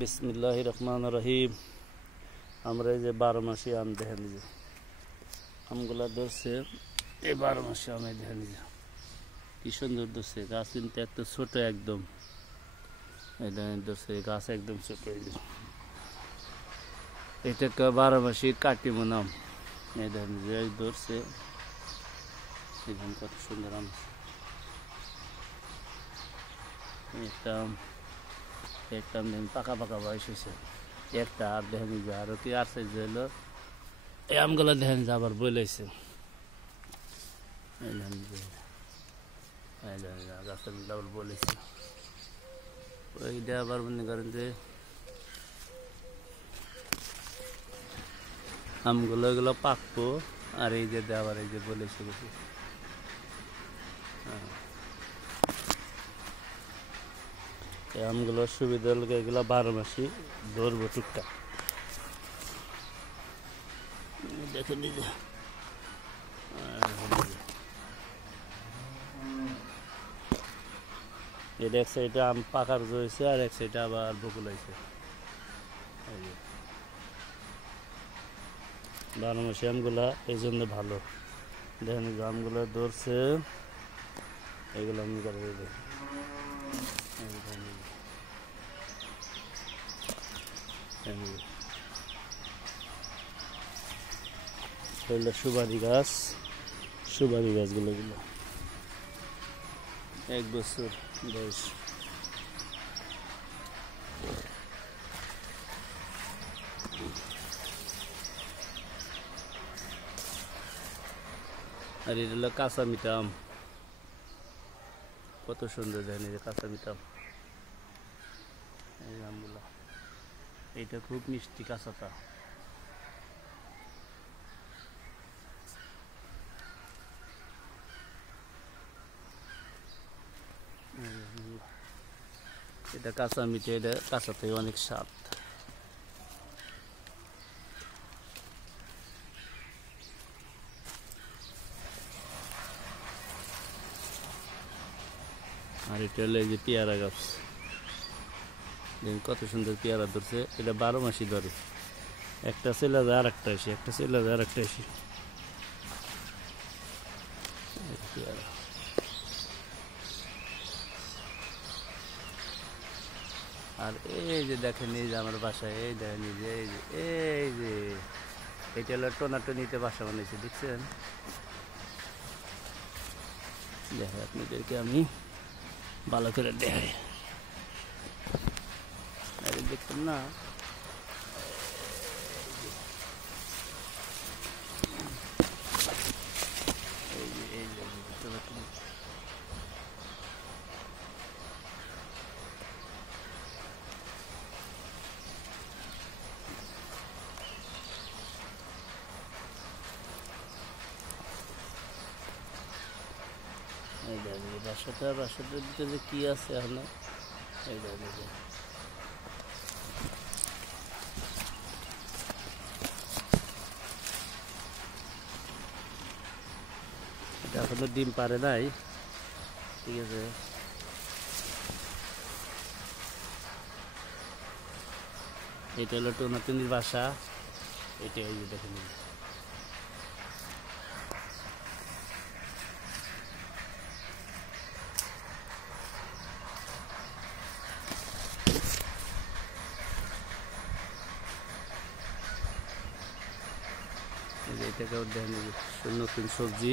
বিসমিল্লাহির রহমানির রহিম। আমরা এই যে 12 মাসি আম দেখেন, যে আমগুলা ধরছে, এই 12 মাসি আম দেখেন যে কি সুন্দর ধরছে। গাছ কিন্তু একটা ছোট, একদম এটা ধরছে, গাছ একদম ছোট। এটাকে 12 মাসি কাটিমন আম। এই দেখেন যে ধরছে, এখানে কত সুন্দর আম। একটা দেখেন পাকা পাকা বয়স হয়েছে একটা, আর দেখেন যে আরো কি আর সাইজ হইলো। এই আমগুলো দেখেন যে আবার বইলাইছে, এই দেখেন যে গাছের আবার বলেছে। ওইটা আবার মনে করেন যে আমগুলো এগুলো পাকবো, আর এই যে আবার এই যে বলেছে গেছে। এই আমগুলোর সুবিধা হলো এগুলো 12 মাসই ধরবো টুকটাক। দেখেন এই যে এটা এক সাইডে আম পাকার রয়েছে, আর এক সাইডে আবার বকুল হয়েছে। 12 মাসি আমগুলা এই জন্য ভালো। দেখেন যে আমগুলো ধরছে, এগুলো আমি করে দেবো। সুপারি গাছ, সুপারি গাছগুলো এক বছর বয়স। আর এটা হলো কাঁচা মিঠা আম, কত সুন্দর। দেখেন এই যে কাঁচা মিঠা আম, এই আমগুলো, এইটা খুব মিষ্টি কাঁচাটা। এটা কাঁচা মিঠা, এটা কাঁচাতে অনেক স্বাদ। আর এটা হলো এই যে পেয়ারা গাছ, দেখুন কত সুন্দর পেয়ারা ধরছে। এটা 12 মাসই ধরে, একটা চলে যায় আর একটা এসে, একটা চলে যায় আর একটা এসে। আর এই যে দেখেন, এই যে আমার বাসায়, এই দেখেন এই যে এই যে এটা হলো টোনাটনিতে বাসা বানিয়েছে, দেখছেন? দেখে আপনাদেরকে আমি ভালো করে দেখাই, দেখতেন না? বাসাটার ভিতরে কি আছে এখন, এই দেখেন এটা এখনো ডিম পারে নাই, ঠিক আছে। এটা হলো টোনাটনির বাসা, এটা এই যে দেখেন। এটাকে দেখেন নতুন সবজি।